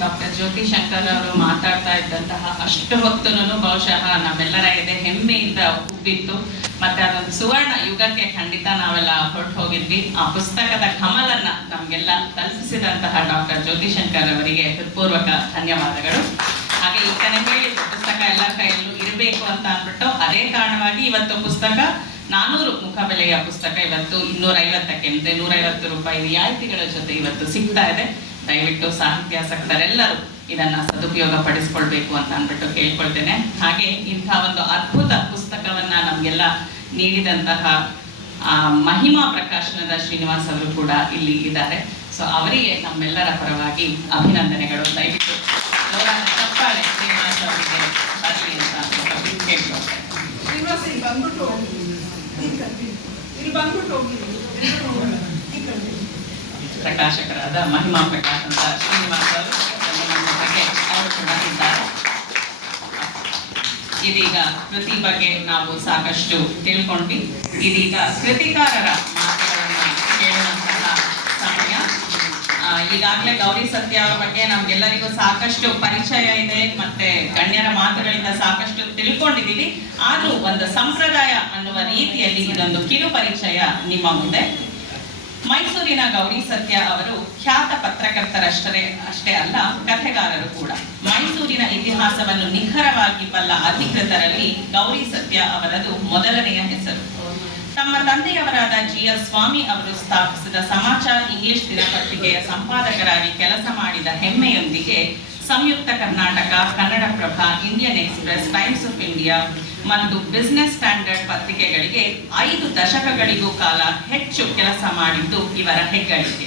Doctor ಜ್ಯೋತಿ ಶಂಕರ್ ಅವರು ಮಾತಾಡ್ತಾ ಇದ್ದಂತಹ ಅಷ್ಟು ಹೊತ್ತುನು ಬಹುಶಃ ನಮ್ಮೆಲ್ಲರ ಎದೆ ಹೆಮ್ಮೆಯಿಂದ ಉಬ್ಬಿತ್ತು. ಮತ್ತೆ ಅದೊಂದು ಸುವರ್ಣ ಯುಗಕ್ಕೆ ಖಂಡಿತ ನಾವೆಲ್ಲ ಹೊರಟು ಹೋಗಿದ್ವಿ. ಆ ಪುಸ್ತಕದ ಕಮಲನ್ನ ನಮ್ಗೆಲ್ಲ ತಲುಪಿಸಿದಂತಹ ಡಾಕ್ಟರ್ ಜ್ಯೋತಿ ಶಂಕರ್ ಅವರಿಗೆ ಹೃತ್ಪೂರ್ವಕ ಧನ್ಯವಾದಗಳು. ಹಾಗೆ ಈ ಕಡೆ ಹೇಳಿದ್ದು ಪುಸ್ತಕ ಎಲ್ಲರ ಕೈಯಲ್ಲೂ ಇರಬೇಕು ಅಂತ ಅಂದ್ಬಿಟ್ಟು ಅದೇ ಕಾರಣವಾಗಿ ಇವತ್ತು ಪುಸ್ತಕ 400 ಮುಖಬೆಲೆಯ ಪುಸ್ತಕ ಇವತ್ತು 250ಕ್ಕೆ ಅಂದ್ರೆ 150 ರೂಪಾಯಿ ರಿಯಾಯಿತಿಗಳ ಜೊತೆ ಇವತ್ತು ಸಿಗ್ತಾ ಇದೆ. ದಯವಿಟ್ಟು ಸಾಹಿತ್ಯಾಸಕ್ತರೆಲ್ಲರೂ ಇದನ್ನ ಸದುಪಯೋಗ ಪಡಿಸ್ಕೊಳ್ಬೇಕು ಅಂತ ಅಂದ್ಬಿಟ್ಟು ಕೇಳ್ಕೊಳ್ತೇನೆ. ಹಾಗೆ ಇಂಥ ಒಂದು ಅದ್ಭುತ ಪುಸ್ತಕವನ್ನ ನಮ್ಗೆಲ್ಲ ನೀಡಿದಂತಹ ಮಹಿಮಾ ಪ್ರಕಾಶನದ ಶ್ರೀನಿವಾಸ್ ಅವರು ಕೂಡ ಇಲ್ಲಿ ಇದ್ದಾರೆ. ಸೊ ಅವರಿಗೆ ನಮ್ಮೆಲ್ಲರ ಪರವಾಗಿ ಅಭಿನಂದನೆಗಳು. ದಯವಿಟ್ಟು ಚಪ್ಪಾಳೆ ಶ್ರೀನಿವಾಸ್ ಅವರಿಗೆ ಬರಲಿ ಅಂತ ಕೇಳ್ಕೊಳ್ತೇನೆ. ಪ್ರಕಾಶಕರಾದ ಮಹಿಮಾ ಪ್ರಕಾಶನದ ಶ್ರೀನಿವಾಸ್ ಅವರು ಅವರು ಕೂಡ ಇದ್ದಾರೆ. ಇದೀಗ ಕೃತಿ ಬಗ್ಗೆ ನಾವು ಸಾಕಷ್ಟು ತಿಳ್ಕೊಂಡ್ವಿ. ಇದೀಗ ಕೃತಿಕಾರರ ಮಾತುಗಳನ್ನ ಕೇಳುವಂತಹ ಸಮಯ. ಈಗಾಗಲೇ ಗೌರಿ ಸತ್ಯ ಅವರ ಬಗ್ಗೆ ನಮ್ಗೆಲ್ಲರಿಗೂ ಸಾಕಷ್ಟು ಪರಿಚಯ ಇದೆ, ಮತ್ತೆ ಗಣ್ಯರ ಮಾತುಗಳಿಂದ ಸಾಕಷ್ಟು ತಿಳ್ಕೊಂಡಿದ್ದೀವಿ. ಆದ್ರೂ ಒಂದು ಸಂಪ್ರದಾಯ ಅನ್ನುವ ರೀತಿಯಲ್ಲಿ ಇದೊಂದು ಕಿರು ಪರಿಚಯ ನಿಮ್ಮ ಮುಂದೆ. ಮೈಸೂರಿನ ಗೌರಿ ಸತ್ಯ ಅವರು ಖ್ಯಾತ ಪತ್ರಕರ್ತರಷ್ಟೇ ಅಲ್ಲ, ಕಥೆಗಾರರು ಕೂಡ. ಮೈಸೂರಿನ ಇತಿಹಾಸವನ್ನು ನಿಖರವಾಗಿ ಬಲ್ಲ ಅಧಿಕೃತರಲ್ಲಿ ಗೌರಿ ಸತ್ಯ ಅವರದು ಮೊದಲನೆಯ ಹೆಸರು. ತಮ್ಮ ತಂದೆಯವರಾದ GS ಸ್ವಾಮಿ ಅವರು ಸ್ಥಾಪಿಸಿದ ಸಮಾಚಾರ ಇಂಗ್ಲಿಷ್ ದಿನಪತ್ರಿಕೆಯ ಸಂಪಾದಕರಾಗಿ ಕೆಲಸ ಮಾಡಿದ ಹೆಮ್ಮೆಯೊಂದಿಗೆ Samyukta Karnataka, Kannadaprabha, Indian Express, Times of India ಮತ್ತು ಬಿಸಿನೆಸ್ ಸ್ಟ್ಯಾಂಡರ್ಡ್ ಪತ್ರಿಕೆಗಳಿಗೆ 5 ದಶಕಗಳಿಗೂ ಕಾಲ ಹೆಚ್ಚು ಕೆಲಸ ಮಾಡಿದ್ದು ಇವರ ಹೆಗ್ಗಳಿಕೆ.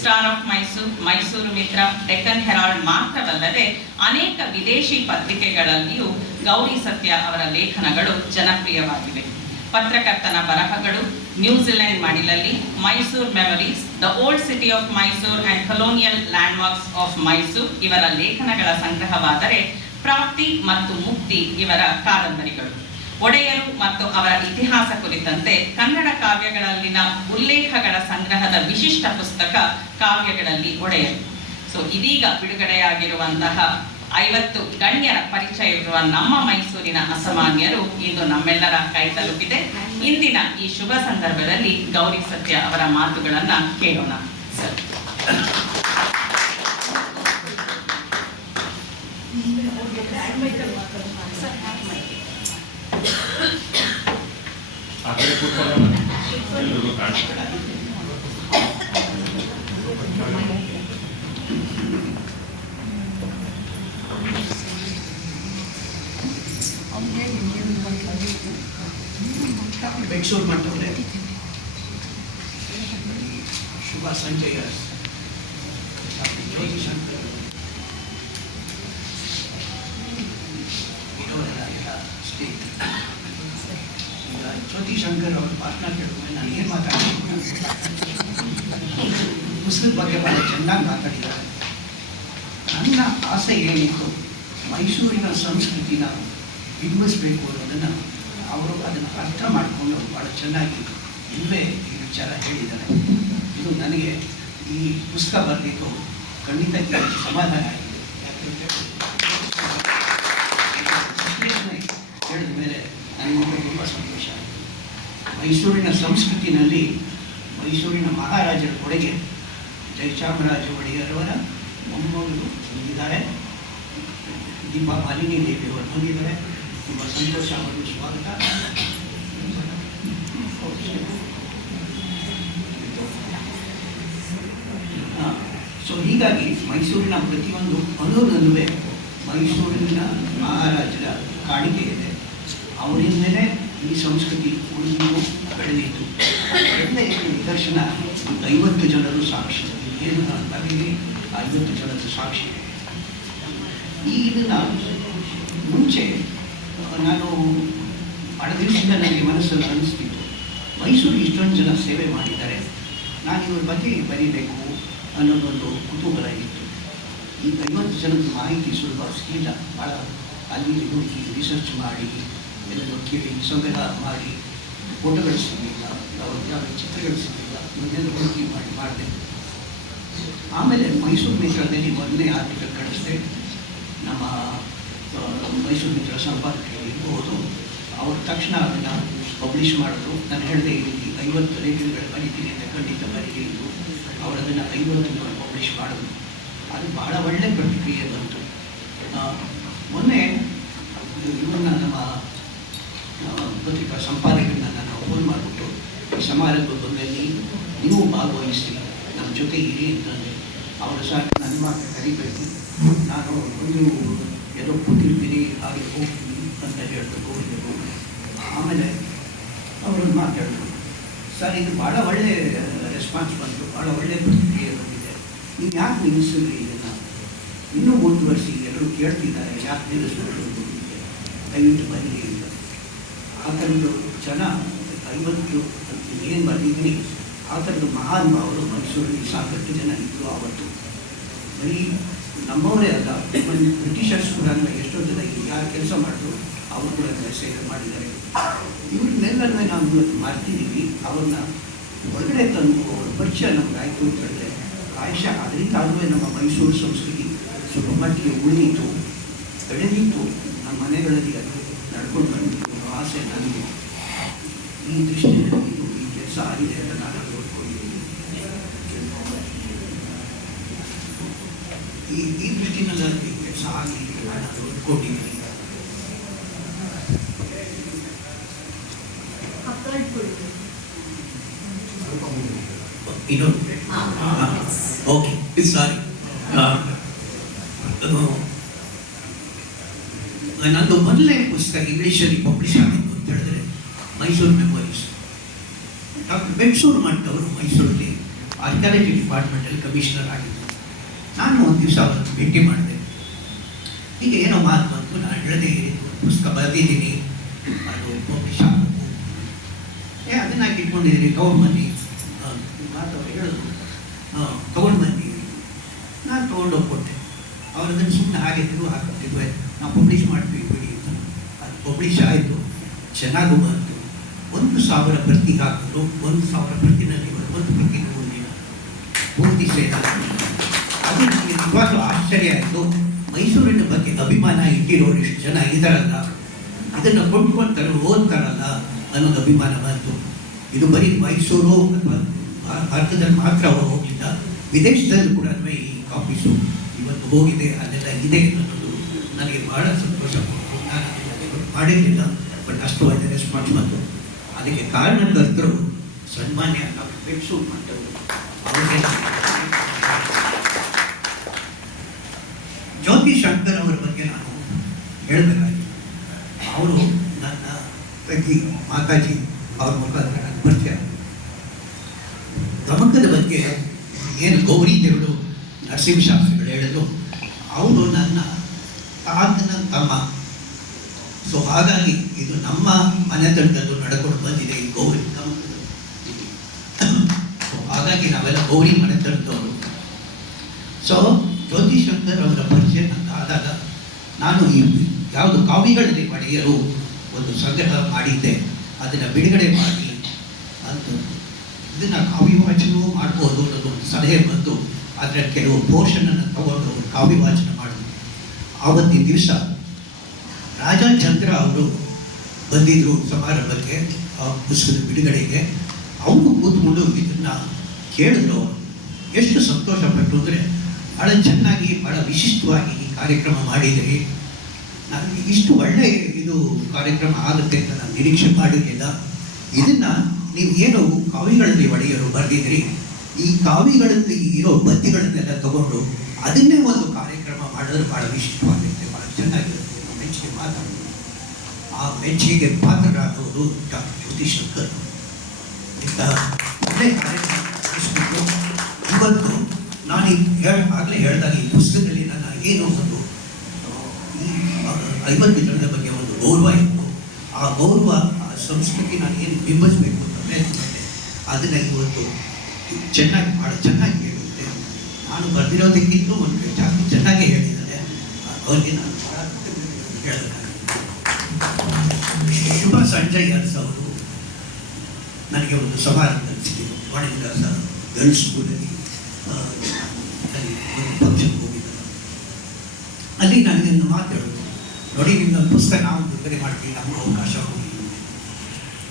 Star of Mysuru, Mysuru Mitra, Deccan Herald ಮಾತ್ರವಲ್ಲದೆ ಅನೇಕ ವಿದೇಶಿ ಪತ್ರಿಕೆಗಳಲ್ಲಿಯೂ ಗೌರಿ ಸತ್ಯ ಅವರ ಲೇಖನಗಳು ಜನಪ್ರಿಯವಾಗಿವೆ. ಪತ್ರಕರ್ತನ ಬರಹಗಳು ನ್ಯೂಜಿಲೆಂಡ್ ಮಡಿಲಲ್ಲಿ, Mysuru memories, the old city of Mysuru and colonial landmarks of Mysuru ಇವರ ಲೇಖನಗಳ ಸಂಗ್ರಹವಾದರೆ, ಪ್ರಾಪ್ತಿ ಮತ್ತು ಮುಕ್ತಿ ಇವರ ಕಾದಂಬರಿಗಳು. ಒಡೆಯರು ಮತ್ತು ಅವರ ಇತಿಹಾಸ ಕುರಿತಂತೆ ಕನ್ನಡ ಕಾವ್ಯಗಳಲ್ಲಿನ ಉಲ್ಲೇಖಗಳ ಸಂಗ್ರಹದ ವಿಶಿಷ್ಟ ಪುಸ್ತಕ ಕಾವ್ಯಗಳಲ್ಲಿ ಒಡೆಯರು. ಸೊ ಇದೀಗ ಬಿಡುಗಡೆಯಾಗಿರುವಂತಹ 50 ಗಣ್ಯರ ಪರಿಚಯ ಇರುವ ನಮ್ಮ ಮೈಸೂರಿನ ಅಸಾಮಾನ್ಯರು ಇಂದು ನಮ್ಮೆಲ್ಲರ ಕೈ ತಲುಪಿದೆ. ಇಂದಿನ ಈ ಶುಭ ಸಂದರ್ಭದಲ್ಲಿ ಗೌರಿ ಸತ್ಯ ಅವರ ಮಾತುಗಳನ್ನ ಕೇಳೋಣ. ಸರ್, ಬೆಕ್ಸೂರು ಮಟ್ಟವರೇ ಶುಭ ಸಂಜೆಯ ಜ್ಯೋತಿ ಶಂಕರ್ ಜ್ಯೋತಿ ಶಂಕರ್ ಅವ್ರ ಭಾಷಣ ಕೇಳಿದ್ರೆ ನಾನು ಏನು ಮಾತಾಡ್ತೀನಿ, ಪುಸ್ತಕದ ಬಗ್ಗೆ ಭಾಳ ಚೆನ್ನಾಗಿ ಮಾತಾಡಿದ್ದಾರೆ. ನನ್ನ ಆಸೆ ಏನಿತ್ತು, ಮೈಸೂರಿನ ಸಂಸ್ಕೃತಿನ ಬಿಂಬಿಸಬೇಕು ಅನ್ನೋದನ್ನು ಅವರು ಅದನ್ನು ಅರ್ಥ ಮಾಡಿಕೊಂಡು ಭಾಳ ಚೆನ್ನಾಗಿ ಇಲ್ಲವೇ ಈ ವಿಚಾರ ಹೇಳಿದ್ದಾರೆ. ಇದು ನನಗೆ ಈ ಪುಸ್ತಕ ಬರಲಿಕ್ಕೆ ಖಂಡಿತ ಸಮಾಧಾನ ಆಗಿದೆ. ಯಾಕಂದರೆ ಹೇಳಿದ ಮೇಲೆ ನನಗೆ ತುಂಬ ಸಂತೋಷ. ಮೈಸೂರಿನ ಸಂಸ್ಕೃತಿನಲ್ಲಿ ಮೈಸೂರಿನ ಮಹಾರಾಜರ ಕೊಡುಗೆ ಜಯಚಾಮರಾಜ ಒಡೆಯರವರ ಮೊಮ್ಮಗಳು ಬಂದಿದ್ದಾರೆ, ದೀಪಾ ಮಾಲಿನಿ ದೇವಿಯವರು ಬಂದಿದ್ದಾರೆ. ತುಂಬ ಸಂತೋಷ, ಅವರಿಗೆ ಸ್ವಾಗತ. ಸೊ ಹೀಗಾಗಿ ಮೈಸೂರಿನ ಪ್ರತಿಯೊಂದು ಅನುದಲ್ಲೂ ಮೈಸೂರಿನ ಮಹಾರಾಜರ ಕಾಣಿಕೆ ಇದೆ. ಅವರಿಂದಲೇ ಈ ಸಂಸ್ಕೃತಿ ಉಳಿದು ಬೆಳೆದಿತ್ತು. ಎರಡನೇ ನಿದರ್ಶನ 50 ಜನರು ಸಾಕ್ಷಿ. ಏನು ನಮಗೆ 50 ಜನರ ಸಾಕ್ಷಿ. ಇದನ್ನು ಮುಂಚೆ ನಾನು ಭಾಳ ದಿವಸದಿಂದ ನನಗೆ ಮನಸ್ಸಲ್ಲಿ ಅನಿಸ್ತಿತ್ತು, ಮೈಸೂರಿಗೆ ಇಷ್ಟೊಂದು ಜನ ಸೇವೆ ಮಾಡಿದ್ದಾರೆ, ನಾನು ಇವ್ರ ಬಗ್ಗೆ ಬರೀಬೇಕು ಅನ್ನೋದೊಂದು ಕುತೂಹಲ ಇತ್ತು. ಈ 50 ಜನದ ಮಾಹಿತಿ ಸುಲಭ ಸಿಗಲಿಲ್ಲ. ಭಾಳ ಅಲ್ಲಿ ಹುಡುಕಿ ರಿಸರ್ಚ್ ಮಾಡಿ ಎಲ್ಲರೂ ಕೇಳಿ ಸಂಗ್ರಹ ಮಾಡಿ ಫೋಟೋಗಳು ಸಿಗಲಿಲ್ಲ, ಯಾವ ಚಿತ್ರಗಳು ಸಿಗಲಿಲ್ಲ, ಮೊದಲೆಲ್ಲ ಹುಡುಕಿ ಮಾಡಿದೆ. ಆಮೇಲೆ ಮೈಸೂರು ಮಿತ್ರದಲ್ಲಿ ಮೊದಲನೇ ಆರ್ಟಿಕಲ್ ಕಳಿಸಿದೆ. ನಮ್ಮ ಮೈಸೂರು ಮಿತ್ರ ಸಂಪಾದಕರು ಇರ್ಬೋದು, ಅವರು ತಕ್ಷಣ ಅದನ್ನು ಪಬ್ಲಿಷ್ ಮಾಡಿದ್ರು. ನಾನು ಹೇಳಿದೆ ಈ ರೀತಿ 50 ಲೇಖನಗಳು ಬರೀತೀನಿ ಅಂತ, ಖಂಡಿತ ಬರೀಬೇಕು. ಅವರು ಅದನ್ನು 50 ಪಬ್ಲಿಷ್ ಮಾಡಿದ್ರು. ಅದು ಭಾಳ ಒಳ್ಳೆಯ ಪ್ರತಿಕ್ರಿಯೆ ಬಂತು. ಮೊನ್ನೆ ಇವನ್ನ ನಮ್ಮ ಪತ್ರಿಕಾ ಸಂಪಾದಕರನ್ನ ನಾನು ಫೋನ್ ಮಾಡಿಬಿಟ್ಟು, ಈ ಸಮಾರಂಭದಲ್ಲಿ ನೀವು ಭಾಗವಹಿಸಿ ನಮ್ಮ ಜೊತೆ ಇರಿ ಅಂತಂದರೆ, ಅವರ ಸಹ ನನ್ನ ಮಾತು ಕರಿಬೇಕು, ನಾನು ನೀವು ಏನೋ ಕೂತಿರ್ತೀನಿ ಹಾಗೆ ಹೋಗ್ತೀನಿ ಅಂತ ಹೇಳ್ಬೇಕು ಹೋಗಬೇಕು. ಆಮೇಲೆ ಅವರು ಮಾತಾಡಿದ್ರು, ಸರ್ ಇದು ಭಾಳ ಒಳ್ಳೆಯ ರೆಸ್ಪಾನ್ಸ್ ಬಂತು, ಭಾಳ ಒಳ್ಳೆಯ ಪ್ರತಿಕ್ರಿಯೆ ಬಂದಿದೆ, ನೀವು ಯಾಕೆ ನಿಲ್ಲಿಸಿದ್ರಿ ಇದನ್ನು, ಇನ್ನೂ ಮುಂದುವರಿಸಿ, ಎಲ್ಲರೂ ಕೇಳ್ತಿದ್ದಾರೆ, ಯಾಕೆ ನಿಲ್ಲಿಸ್ಬಿಟ್ಟು ದಯವಿಟ್ಟು ಬನ್ನಿ ಅಂತ. ಆ ಥರದ್ದು ಜನ 50 ಏನು ಬಂದಿದ್ದೀನಿ, ಆ ಥರದ್ದು ಮಹಾನ್ ಭಾವರು ಮೈಸೂರಲ್ಲಿ ಸಾಕಷ್ಟು ಜನ ಇದ್ದರು ಆವತ್ತು. ಬರೀ ನಮ್ಮವರೇ ಅಲ್ಲ, ಬ್ರಿಟಿಷರ್ಸ್ ಕೂಡ ಎಷ್ಟೋ ಜನ ಯಾರು ಕೆಲಸ ಮಾಡಿದ್ರು ಅವರು ಕೂಡ ಸೇವೆ ಮಾಡಿದ್ದಾರೆ. ಇವ್ರನ್ನೆಲ್ಲರನ್ನ ನಾವು ಇವತ್ತು ಮಾಡ್ತಿದ್ದೀವಿ. ಅವ್ರನ್ನ ಹೊರಗಡೆ ತಂದು ಅವ್ರ ಪರಿಚಯ ನಮ್ಗೆ ಆಯಿತು ಅಂತ ಹೇಳಿದ್ರೆ, ಪ್ರಾಯಶಃ ಅದರಿಂದಾಗಲೇ ನಮ್ಮ ಮೈಸೂರು ಸಂಸ್ಕೃತಿ ಸ್ವಲ್ಪ ಮಟ್ಟಿಗೆ ಉಳಿಯಿತು, ಬೆಳೆದಿತ್ತು, ನಮ್ಮ ಮನೆಗಳಲ್ಲಿ ಅದು ನಡ್ಕೊಂಡು ಬಂದಿತ್ತು ಅನ್ನೋ ಆಸೆ ನನಗೆ. ಈ ದೃಷ್ಟಿಯಲ್ಲಿ ಈ ಕೆಲಸ ಆಗಿದೆ ಅಂತ ನಾನು ನೋಡ್ಕೊಂಡಿದ್ದೀನಿ. ಈ ದೃಷ್ಟಿನಲ್ಲಿ ಕೆಲಸ ಆಗಿ ನಾನು ನೋಡ್ಕೊಂಡಿದ್ದೀನಿ. ಓಕೆ, ಸಾರಿ. ನಂದು ಮೊದಲನೇ ಪುಸ್ತಕ ಇಂಗ್ಲೀಷಲ್ಲಿ ಪಬ್ಲಿಷ್ ಆಗಿತ್ತು ಅಂತ ಹೇಳಿದ್ರೆ ಮೈಸೂರು ಮೆಮೊರೀಸ್. ಡಾಕ್ಟರ್ ಬೆಟ್ಸೂರು ಮಠ್ ಅವರು ಮೈಸೂರಲ್ಲಿ ಆರ್ಕಿಯಾಲಜಿ ಡಿಪಾರ್ಟ್ಮೆಂಟಲ್ಲಿ ಕಮಿಷನರ್ ಆಗಿದ್ದರು. ನಾನು ಒಂದು ದಿವಸ ಅವರನ್ನು ಭೇಟಿ ಮಾಡಿದೆ. ಈಗ ಏನೋ ಮಾತು ಬಂತು, ನಾನು ಹೇಳದೆ ಪುಸ್ತಕ ಬರೆದಿದ್ದೀನಿ, ಅದು ಪಬ್ಲಿಷ್ ಆಗಬೇಕು, ಅದನ್ನು ಇಟ್ಕೊಂಡಿದ್ದೀನಿ, ತೊಗೊಂಡು ಬನ್ನಿ ಮಾತು ಅವ್ರು ಹೇಳಿದ್ರು. ತೊಗೊಂಡು ಬನ್ನಿ, ನಾನು ತೊಗೊಂಡೋಗಿ ಕೊಟ್ಟೆ. ಅವ್ರು ಅದನ್ನು ಸುಮ್ಮನೆ ಹಾಕಿದ್ರು ಹಾಕಿದ್ವಿ, ನಾವು ಪಬ್ಲಿಷ್ ಮಾಡ್ತೀವಿ ಬಿಡಿ ಅಂತ. ಅದು ಪಬ್ಲಿಷ್ ಆಯಿತು, ಚೆನ್ನಾಗೂ ಬಂತು. 1000 ಪ್ರತಿ ಹಾಕಿದ್ರು, 1000 ಪ್ರತಿನಲ್ಲಿ ಒಂದು ಪ್ರತಿ ಮುಂದಿನ ಪೂರ್ತಿ ಸೇರಿ. ಅದು ನನಗೆ ನಿಜವಾಗ್ಲೂ ಆಶ್ಚರ್ಯ ಆಯಿತು. ಮೈಸೂರಿನ ಬಗ್ಗೆ ಅಭಿಮಾನ ಇಟ್ಟಿರೋರು ಇಷ್ಟು ಜನ ಇದ್ದಾರಲ್ಲ, ಇದನ್ನು ಕೊಂಡ್ಕೊಳ್ತಾರೆ, ಓದ್ತಾರಲ್ಲ ಅನ್ನೋದು ಅಭಿಮಾನ ಬಂತು. ಇದು ಬರೀ ಮೈಸೂರು ಅಥವಾ ಭಾರತದಲ್ಲಿ ಮಾತ್ರ ಅವರು ಹೋಗಲಿಲ್ಲ, ವಿದೇಶದಲ್ಲೂ ಕೂಡ ಈ ಕಾಪೀಸು ಇವತ್ತು ಹೋಗಿದೆ, ಅಲ್ಲೆಲ್ಲ ಇದೆ ಅನ್ನೋದು ನನಗೆ ಬಹಳ ಸಂತೋಷ ಕೊಟ್ಟು. ನಾನು ಮಾಡಿರಲಿಲ್ಲ, ಬಟ್ ಅಷ್ಟು ಒಳ್ಳೆ ರೆಸ್ಪಾನ್ಸ್ ಬಂತು. ಅದಕ್ಕೆ ಕಾರಣಕರ್ತರು ಸನ್ಮಾನ್ಯ ಡಾಕ್ಟರ್ ಬೆಟ್ಸೂರು ಮಠ್ ಅವರು. ಅವರಿಗೆ ಜ್ಯೋತಿ ಶಂಕರ್ ಅವರ ಬಗ್ಗೆ ನಾನು ಹೇಳಬೇಕಾಗಿತ್ತು. ಅವರು ನನ್ನ ತಂಗಿ ಮಾತಾಜಿ ಅವ್ರ ಮುಖಾಂತರ ನನ್ನ ಪರಿಚಯ. ಗಮಕದ ಬಗ್ಗೆ ಏನು ಗೌರಿ ದೇವರು ನರಸಿಂಹಶಾಸ್ತ್ರಿಗಳು ಹೇಳಿದ್ರು, ಅವರು ನನ್ನ ತಾತನ ತಮ್ಮ. ಸೊ ಹಾಗಾಗಿ ಇದು ನಮ್ಮ ಮನೆತನದಲ್ಲೂ ನಡ್ಕೊಂಡು ಬಂದಿದೆ ಈ ಗೌರಿ ಗಮಕದ. ಸೊ ಹಾಗಾಗಿ ನಾವೆಲ್ಲ ಗೌರಿ ಮನೆತನದವರು. ಸೊ ಜ್ಯೋತಿ ಶಂಕರ್ ಅವರ ಪರಿಚಯ ನನ್ನ ಆದಾಗ ನಾನು ಈ ಯಾವುದು ಕಾವಿಗಳಲ್ಲಿ ಒಡೆಯರು ಒಂದು ಸಂಗ್ರಹ ಮಾಡಿದ್ದೆ, ಅದನ್ನು ಬಿಡುಗಡೆ ಮಾಡಿ ಅಂತ ಇದನ್ನು ಕಾವ್ಯವಾಚನವೂ ಮಾಡ್ಬೋದು ಅನ್ನೋದು ಒಂದು ಸಲಹೆ ಬಂದು ಅದರ ಕೆಲವು ಪೋರ್ಷನನ್ನು ತಗೊಂಡು ಕಾವ್ಯವಾಚನ ಮಾಡಿದ್ರು. ಆವತ್ತಿನ ದಿವಸ ರಾಜಚಂದ್ರ ಅವರು ಬಂದಿದ್ದರು ಸಮಾರಂಭಕ್ಕೆ, ಆ ಪುಸ್ತಕದ ಬಿಡುಗಡೆಗೆ. ಅವರು ಕೂತ್ಕೊಂಡು ಇದನ್ನು ಕೇಳಿದ್ರು. ಎಷ್ಟು ಸಂತೋಷಪಟ್ಟು ಅಂದರೆ, ಭಾಳ ಚೆನ್ನಾಗಿ ಭಾಳ ವಿಶಿಷ್ಟವಾಗಿ ಈ ಕಾರ್ಯಕ್ರಮ ಮಾಡಿದಿರಿ, ನನಗೆ ಇಷ್ಟು ಒಳ್ಳೆಯ ಇದು ಕಾರ್ಯಕ್ರಮ ಆಗುತ್ತೆ ಅಂತ ನಾನು ನಿರೀಕ್ಷೆ ಮಾಡಿರಲಿಲ್ಲ. ಇದನ್ನು ನೀವು ಏನು ಕಾವ್ಯಗಳಲ್ಲಿ ಒಡೆಯರು ಬರೆದಿದ್ರಿ, ಈ ಕಾವ್ಯಗಳಲ್ಲಿ ಇರೋ ಬತ್ತಿಗಳನ್ನೆಲ್ಲ ತಗೊಂಡು ಅದನ್ನೇ ಒಂದು ಕಾರ್ಯಕ್ರಮ ಮಾಡಿದ್ರೆ ಭಾಳ ವಿಶಿಷ್ಟವಾಗಿರುತ್ತೆ, ಭಾಳ ಚೆನ್ನಾಗಿರುತ್ತೆ, ಮೆಚ್ಚುಗೆ ಮಾತಾಡೋದು. ಆ ಮೆಚ್ಚುಗೆಗೆ ಪಾತ್ರರಾದವರು ಡಾಕ್ಟರ್ ಜ್ಯೋತಿ ಶಂಕರ್. ಇಂಥ ಒಳ್ಳೆಯ ಕಾರ್ಯಕ್ರಮ ನಡೆಸಿಬಿಟ್ಟು ಇವತ್ತು ನಾನು ಆಗಲೇ ಹೇಳಿದಾಗ ಈ ಪುಸ್ತಕದಲ್ಲಿ ನನ್ನ ಏನೋ ಒಂದು ಈ 50 ಜನರ ಬಗ್ಗೆ ಒಂದು ಗೌರವ ಇತ್ತು. ಆ ಗೌರವ, ಆ ಸಂಸ್ಕೃತಿ ನಾನು ಏನು ಬಿಂಬಿಸಬೇಕು ಅಂತ ಪ್ರಯತ್ನ ಮಾಡಿದೆ. ಅದನ್ನು ಇವತ್ತು ಚೆನ್ನಾಗಿ ಭಾಳ ಚೆನ್ನಾಗಿ ಹೇಳುತ್ತೆ. ನಾನು ಬರೆದಿರೋದಕ್ಕಿಂತ ಒಂದು ಜಾಸ್ತಿ ಚೆನ್ನಾಗಿ ಹೇಳಿದ್ದಾರೆ. ಅವರಿಗೆ ನಾನು ಭಾಳ ಹೇಳಬೇಕಾಗಿದೆ. ಶುಭ ಸಂಜಯ್ ಅರಸ್ ಅವರು ನನಗೆ ಒಂದು ಸಮಾರಂಭ ನಡೆಸಿದ್ರು ವಾಣಿಜ್ಯ ಗರ್ಲ್ಸ್ ಸ್ಕೂಲಲ್ಲಿ. ಅಲ್ಲಿ ನನಗೊಂದು ಮಾತು ಹೇಳೋದು, ನೋಡಿ ನಿಮ್ಮೊಂದು ಪುಸ್ತಕ ನಾವು ಬಿಡುಗಡೆ ಮಾಡ್ತೀವಿ, ನಮಗೆ ಅವಕಾಶ ಕೊಡಿ.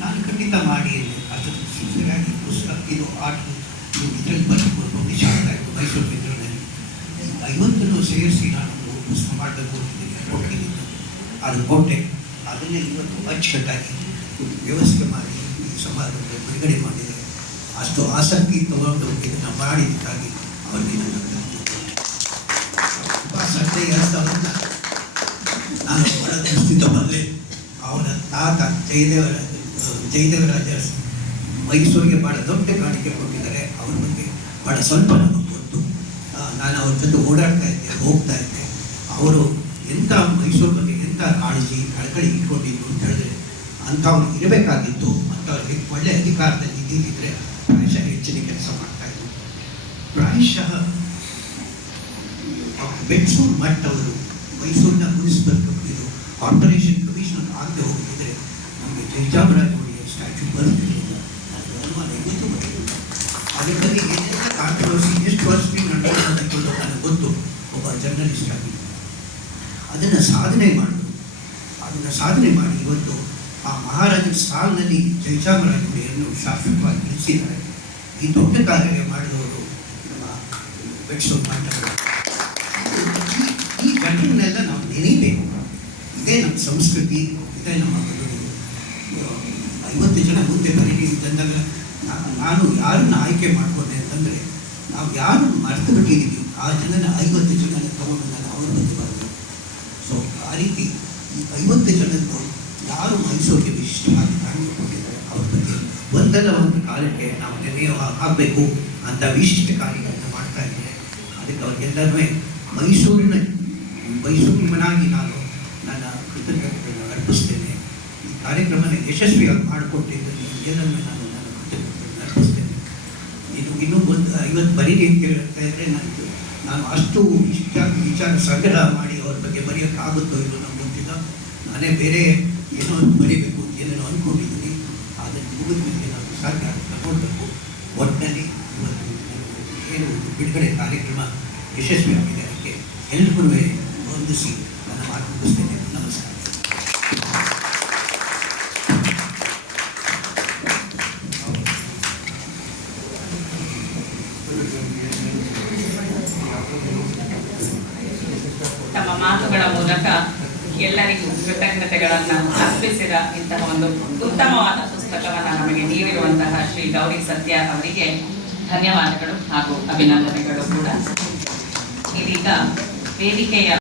ನಾನು ಖಂಡಿತ ಮಾಡಿ ಅದು ಸರಿಯಾಗಿ ಪುಸ್ತಕ ಇದು ಆರ್ಟ್ ಇದರಲ್ಲಿ ಬರ್ಬೋದು, ಪಬ್ಲಿಷ್ ಆಗ್ತಾ ಇತ್ತು ಮೈಸೂರು ಬೆಂಗಳೂರಿನಲ್ಲಿ. 50 ಸೇರಿಸಿ ನಾನು ಪುಸ್ತಕ ಮಾಡಬೇಕು ಅಂತಿದ್ದೀನಿ, ಕೊಟ್ಟಿದ್ದೀನಿ. ಅದು ಕೊಟ್ಟೆ. ಅದನ್ನೇ ಇವತ್ತು ಅಚ್ಚುಕಟ್ಟಾಗಿ ವ್ಯವಸ್ಥೆ ಮಾಡಿ ಈ ಸಮಾಜದಲ್ಲಿ ಬಿಡುಗಡೆ ಮಾಡಿದರೆ ಅಷ್ಟು ಆಸಕ್ತಿ ತಗೊಂಡು ಇದನ್ನು ಮಾಡಿದ್ದಕ್ಕಾಗಿ ಅವರಿಗೆ ನನ್ನ ತುಂಬ ಶ್ರದ್ಧೆಯ ಅರ್ಥವನ್ನು ನಾನು ಬಳಸಿದವಲ್ಲೇ. ಅವರ ತಾತ ಜಯದೇವರಾಜ ಮೈಸೂರಿಗೆ ಭಾಳ ದೊಡ್ಡ ಕಾಣಿಕೆ ಕೊಟ್ಟಿದ್ದಾರೆ. ಅವ್ರ ಬಗ್ಗೆ ಭಾಳ ಸ್ವಲ್ಪ ನಮಗೆ ಗೊತ್ತು. ನಾನು ಅವ್ರ ಜೊತೆ ಓಡಾಡ್ತಾ ಇದ್ದೆ, ಹೋಗ್ತಾ ಇದ್ದೆ. ಅವರು ಎಂಥ ಮೈಸೂರು ಬಗ್ಗೆ ಎಂಥ ಕಾಳಜಿ ಕಳಕಳಿ ಇಟ್ಕೊಂಡಿದ್ರು ಅಂತ ಹೇಳಿದ್ರೆ ಅಂಥವ್ರು ಇರಬೇಕಾಗಿತ್ತು. ಅಂಥವ್ರಿಗೆ ಒಳ್ಳೆ ಅಧಿಕಾರದಲ್ಲಿ ಇದ್ದಿದ್ದರೆ ಪ್ರಾಯಶಃ ಹೆಚ್ಚಿನ ಕೆಲಸ ಮಾಡ್ತಾಯಿದ್ರು. ಪ್ರಾಯಶಃ ಬೆಟ್ಸೂರು ಮಠ್ ಅವರು ಮೈಸೂರಿನ ಮುನ್ಸಿಪಲ್ ಇದು ಕಾರ್ಪೊರೇಷನ್ ಕಮಿಷನರ್ ಆಗದೆ ಹೋಗಿದ್ದರೆ ನಮಗೆ ಜಯಚಾಮರಾಜ ಒಡೆಯರ್ ಸ್ಟ್ಯಾಚ್ಯೂ ಬರುತ್ತಿರಲಿಲ್ಲ. ಅದು ಅನುಮಾನ ಇವತ್ತು ಬರಲಿಲ್ಲ. ಅದ್ರ ಬಗ್ಗೆ ಏನೆಲ್ಲ ಕಾಂಟ್ರವರ್ಸಿ ಎಷ್ಟು ವರ್ಷದಿಂದ ನಡೆದುಕೊಂಡು ನನಗೆ ಗೊತ್ತು. ಒಬ್ಬ ಜರ್ನಲಿಸ್ಟ್ ಆಗಿ ಅದನ್ನು ಸಾಧನೆ ಮಾಡಿ ಇವತ್ತು ಆ ಮಹಾರಾಜರ ಸಾಲಿನಲ್ಲಿ ಜಯಚಾಮರಾಜ ಒಡೆಯರನ್ನು ಶಾಶ್ವತವಾಗಿ ನಿಲ್ಲಿಸಿದ್ದಾರೆ. ಈ ದೊಡ್ಡ ಕಾರ್ಯ ಮಾಡಿದವರು ನಮ್ಮ ಬೆಟ್ಸೂರು ಮಠ. ಈ ಘಟನೆಲ್ಲ ನಾವು ನೆನೀಬೇಕು. ಇದೇ ನಮ್ಮ ಸಂಸ್ಕೃತಿ, ಇದೇ ನಮ್ಮ ಬದುಕು. 50 ಜನ ಮುಂದೆ ಬರೀ ತಂದಾಗ ನಾನು ಯಾರನ್ನು ಆಯ್ಕೆ ಮಾಡ್ಕೊಂಡೆ ಅಂತಂದರೆ, ನಾವು ಯಾರು ಮರೆತು ಬಿಟ್ಟಿದ್ದೀವಿ ಆ ಜನನ 50 ಜನ ತಗೊಂಡು ನಾನು ಅವ್ರ ಬಗ್ಗೆ ಬರ್ತೇನೆ. ಸೊ ಆ ರೀತಿ ಈ 50 ಜನದ್ದು ಯಾರು ಮೈಸೂರಿಗೆ ವಿಶಿಷ್ಟವಾಗಿ ಕಾಣಿಕೆ ಕೊಟ್ಟಿದ್ದಾರೆ ಅವ್ರ ಬಗ್ಗೆ ಒಂದಲ್ಲ ಒಂದು ಕಾಲಕ್ಕೆ ನಾವು ನೆನೆಯ ಆಗಬೇಕು ಅಂತ ವಿಶಿಷ್ಟ ಕಾರ್ಯಗಳನ್ನು ಮಾಡ್ತಾ ಇದ್ದಾರೆ. ಅದಕ್ಕೆ ಅವ್ರಿಗೆಲ್ಲರೂ ಮೈಸೂರಿನವನಾಗಿ ನಾನು ನನ್ನ ಕೃತಜ್ಞತೆಗಳನ್ನು ಅರ್ಪಿಸ್ತೇನೆ. ಈ ಕಾರ್ಯಕ್ರಮನ ಯಶಸ್ವಿಯಾಗಿ ಮಾಡಿಕೊಟ್ಟಿದ್ದನ್ನು ಎಲ್ಲರನ್ನೂ ನಾನು ನನ್ನ ಕೃತಜ್ಞತೆಗಳನ್ನು ಅರ್ಪಿಸ್ತೇನೆ. ಇನ್ನೂ ಒಂದು 50 ಬರೀರಿ ಅಂತ ಹೇಳ್ತಾ ಇದ್ದರೆ ನಾನು ಅಷ್ಟು ವಿಚಾರ ಸಂಗ್ರಹ ಮಾಡಿ ಅವ್ರ ಬಗ್ಗೆ ಬರೆಯೋಕ್ಕಾಗುತ್ತೋ ಇದು ನಮ್ಗೆ ಗೊತ್ತಿಲ್ಲ. ನಾನೇ ಬೇರೆ ಏನೋ ಬರೀಬೇಕು ಅಂತ ಏನೇನೋ ಅಂದ್ಕೊಂಡಿದ್ದೀನಿ. ಅದನ್ನು ಮುಗಿದ ಮೇಲೆ ನಾನು ಸಾಧ್ಯ ತಗೊಳ್ಬೇಕು. ಒಟ್ಟಿನಲ್ಲಿ ಇವತ್ತು ಏನು ಬಿಡುಗಡೆ ಕಾರ್ಯಕ್ರಮ ಯಶಸ್ವಿಯಾಗಿದೆ. ಅದಕ್ಕೆ ಎಲ್ಲರಿಗೂ ವಂದಿಸಿ ನನ್ನ ಮಾತು ಮುಗಿಸ್ತೇನೆ. ನಮಸ್ಕಾರ. ತಮ್ಮ ಮಾತುಗಳ ಮೂಲಕ ಎಲ್ಲರಿಗೂ ಕೃತಜ್ಞತೆಗಳನ್ನು ಅರ್ಪಿಸಿದ ಇಂತಹ ಒಂದು ಉತ್ತಮವಾದ ಪುಸ್ತಕವನ್ನು ನಮಗೆ ನೀಡಿರುವಂತಹ ಶ್ರೀ ಗೌರಿ ಸತ್ಯ ಅವರಿಗೆ ಧನ್ಯವಾದಗಳು ಹಾಗೂ ಅಭಿನಂದನೆಗಳು ಕೂಡ. ಇದೀಗ ವೇದಿಕೆಯ